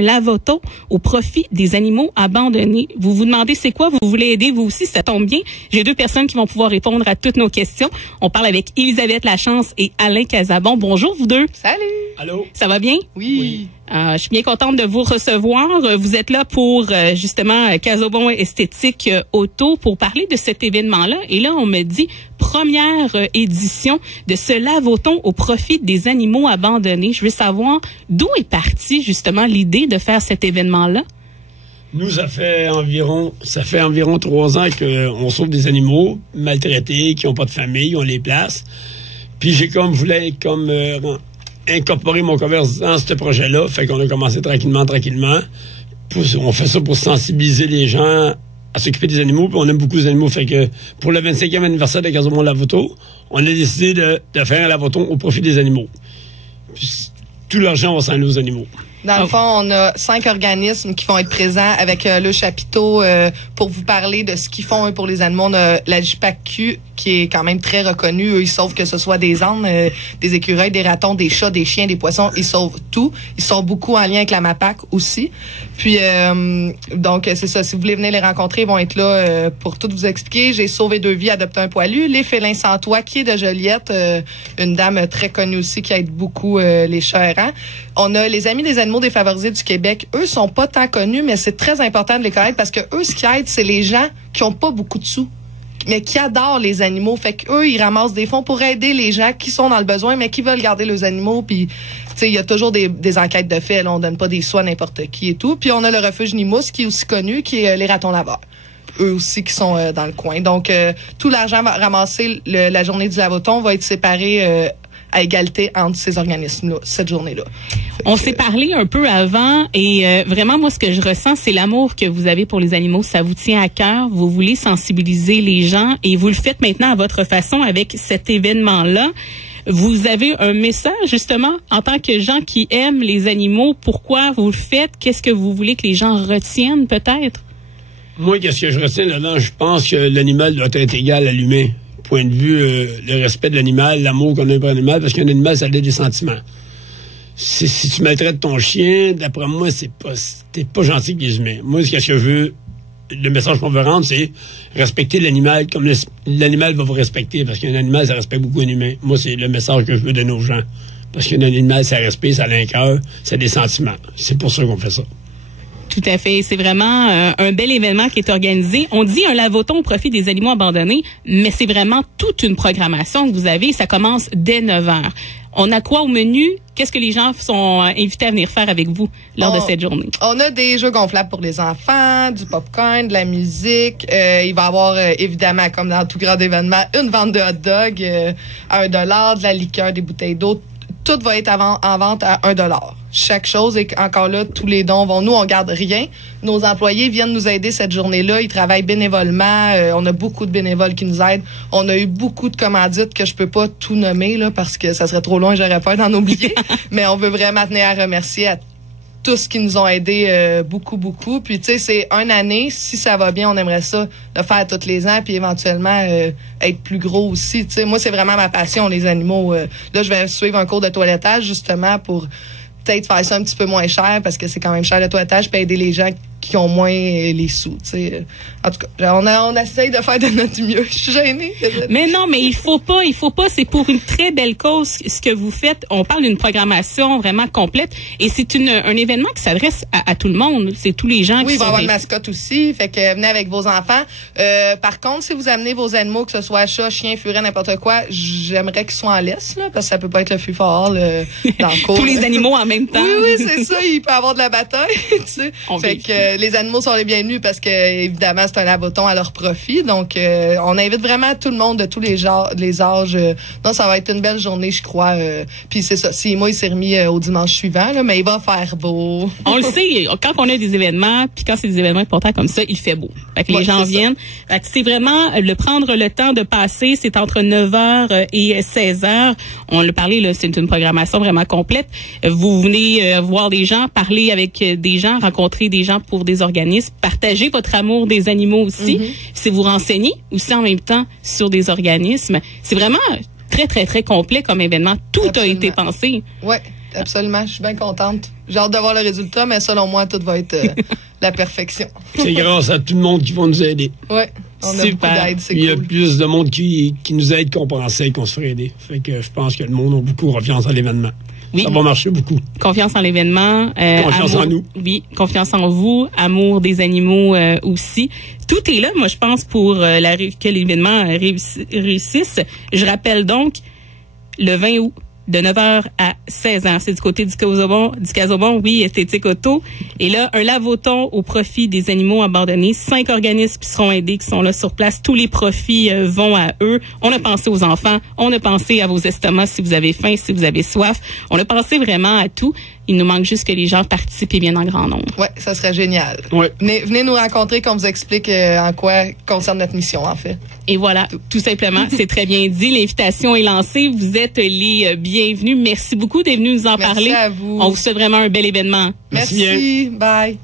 Lave-auto au profit des animaux abandonnés. Vous vous demandez c'est quoi? Vous voulez aider vous aussi? Ça tombe bien. J'ai deux personnes qui vont pouvoir répondre à toutes nos questions. On parle avec Elisabeth Lachance et Alain Casabon. Bonjour vous deux. Salut. Allô. Ça va bien? Oui. Je suis bien contente de vous recevoir. Vous êtes là pour justement Casabon Esthétique Auto pour parler de cet événement-là. Et là, on me dit première édition de ce lave-auto au profit des animaux abandonnés. Je veux savoir d'où est partie justement l'idée de faire cet événement-là. Nous, ça fait environ 3 ans qu'on sauve des animaux maltraités, qui n'ont pas de famille, on les place. Puis je voulais incorporer mon commerce dans ce projet-là. Fait qu'on a commencé tranquillement. On fait ça pour sensibiliser les gens à s'occuper des animaux. Puis on aime beaucoup les animaux. Fait que pour le 25e anniversaire de Casabon Lave-auto, on a décidé de faire un lave-auto au profit des animaux. Puis tout l'argent va s'en aller aux animaux. Dans le fond, on a 5 organismes qui vont être présents avec le chapiteau pour vous parler de ce qu'ils font pour les animaux. On a la JPAQ qui est quand même très reconnue. Eux, ils sauvent que ce soit des ânes, des écureuils, des ratons, des chats, des chiens, des poissons. Ils sauvent tout. Ils sont beaucoup en lien avec la MAPAC aussi. Puis, donc, c'est ça. Si vous voulez venir les rencontrer, ils vont être là pour tout vous expliquer. J'ai sauvé 2 vies, adopté un poilu. Les félins sans toit, qui est de Joliette, une dame très connue aussi qui aide beaucoup les chats errants. On a les Amis des animaux défavorisés du Québec. Eux sont pas tant connus, mais c'est très important de les connaître parce que eux, ce qui aide, c'est les gens qui ont pas beaucoup de sous, mais qui adorent les animaux. Fait qu'eux, ils ramassent des fonds pour aider les gens qui sont dans le besoin, mais qui veulent garder leurs animaux. Puis, tu sais, il y a toujours des enquêtes de fait. Là, on donne pas des soins à n'importe qui et tout. Puis, on a le refuge Nimousse, qui est aussi connu, qui est les ratons laveurs. Eux aussi qui sont dans le coin. Donc, tout l'argent ramassé la journée du lave-auto va être séparé à égalité entre ces organismes-là, cette journée-là. On s'est parlé un peu avant et vraiment, moi, ce que je ressens, c'est l'amour que vous avez pour les animaux. Ça vous tient à cœur. Vous voulez sensibiliser les gens et vous le faites maintenant à votre façon avec cet événement-là. Vous avez un message, justement, en tant que gens qui aiment les animaux. Pourquoi vous le faites? Qu'est-ce que vous voulez que les gens retiennent, peut-être? Moi, qu'est-ce que je retiens là-dedans? Je pense que l'animal doit être égal à l'humain. Point de vue, le respect de l'animal, l'amour qu'on a pour l'animal, parce qu'un animal, ça a des sentiments. Si tu maltraites ton chien, d'après moi, t'es pas gentil avec les humains. Moi, ce que je veux, le message qu'on veut rendre, c'est respecter l'animal comme l'animal va vous respecter, parce qu'un animal, ça respecte beaucoup un humain. Moi, c'est le message que je veux donner aux gens. Parce qu'un animal, ça respecte, ça a un cœur, ça a des sentiments. C'est pour ça qu'on fait ça. Tout à fait. C'est vraiment un bel événement qui est organisé. On dit un lave-auto au profit des animaux abandonnés, mais c'est vraiment toute une programmation que vous avez. Ça commence dès 9h. On a quoi au menu? Qu'est-ce que les gens sont invités à venir faire avec vous lors de cette journée? On a des jeux gonflables pour les enfants, du popcorn, de la musique. Il va y avoir, évidemment, comme dans tout grand événement, une vente de hot dog à $1, de la liqueur, des bouteilles d'eau. Tout va être en vente à $1. Chaque chose, et encore là, tous les dons vont. Nous, on garde rien. Nos employés viennent nous aider cette journée-là. Ils travaillent bénévolement. On a beaucoup de bénévoles qui nous aident. On a eu beaucoup de commandites que je peux pas tout nommer là parce que ça serait trop long et j'aurais peur d'en oublier. Mais on veut vraiment tenir à remercier à tous qui nous ont aidés beaucoup. Puis, tu sais, c'est une année. Si ça va bien, on aimerait ça le faire tous les ans puis éventuellement être plus gros aussi. Tu sais, moi, c'est vraiment ma passion, les animaux. Là, je vais suivre un cours de toilettage justement pour peut-être faire ça un petit peu moins cher parce que c'est quand même cher le toilettage puis aider les gens qui ont moins les sous, tu sais. En tout cas, on essaye de faire de notre mieux. Je suis gênée. Mais non, mais il faut pas. C'est pour une très belle cause ce que vous faites. On parle d'une programmation vraiment complète et c'est un événement qui s'adresse à tout le monde. C'est tous les gens qui sont... Oui, il va y avoir une mascotte aussi. Fait que venez avec vos enfants. Par contre, si vous amenez vos animaux, que ce soit chat, chien, furet, n'importe quoi, j'aimerais qu'ils soient en laisse, là, parce que ça peut pas être le feu fort, dans le cours. Tous les animaux en même temps. Oui, c'est ça. Il peut y avoir de la bataille, tu sais. Fait que les animaux sont les bienvenus parce que évidemment c'est un lave-auto à leur profit. Donc on invite vraiment tout le monde de tous les âges. Non, ça va être une belle journée, je crois. Puis c'est ça. Si moi il s'est remis au dimanche suivant, là, mais il va faire beau. On le sait. Quand on a des événements, puis quand c'est des événements importants comme ça, il fait beau. Fait que les gens viennent. Fait que c'est vraiment prendre le temps de passer. C'est entre 9h et 16h. On l'a parlé là, c'est une programmation vraiment complète. Vous venez voir des gens, parler avec des gens, rencontrer des gens pour des organismes, partager votre amour des animaux aussi, c'est vous renseigner aussi en même temps sur des organismes. C'est vraiment très, très, très complet comme événement. Tout a été pensé. Ouais. absolument. Je suis bien contente. J'ai hâte de voir le résultat, mais selon moi, tout va être la perfection. C'est grâce à tout le monde qui va nous aider. Oui, on a beaucoup d'aide, c'est cool. Il y a plus de monde qui nous aide qu'on pensait qu'on se ferait aider. Fait que je pense que le monde a beaucoup confiance en l'événement. Oui. Ça va marcher beaucoup. Confiance en l'événement. Confiance en nous. Oui, confiance en vous, amour des animaux aussi. Tout est là, moi, je pense, pour que l'événement réussisse. Je rappelle donc, le 20 août, de 9h à 16h. C'est du côté du Casobon, oui, Esthétique Auto. Et là, un lave-auton au profit des animaux abandonnés. 5 organismes qui seront aidés, qui sont là sur place. Tous les profits vont à eux. On a pensé aux enfants. On a pensé à vos estomacs si vous avez faim, si vous avez soif. On a pensé vraiment à tout. Il nous manque juste que les gens participent et viennent en grand nombre. Oui, ça serait génial. Ouais. Venez nous rencontrer, qu'on vous explique en quoi concerne notre mission, en fait. Et voilà, tout simplement, c'est très bien dit. L'invitation est lancée. Vous êtes les bienvenus. Merci beaucoup d'être venus nous en parler. Merci à vous. On vous souhaite vraiment un bel événement. Merci. Bye.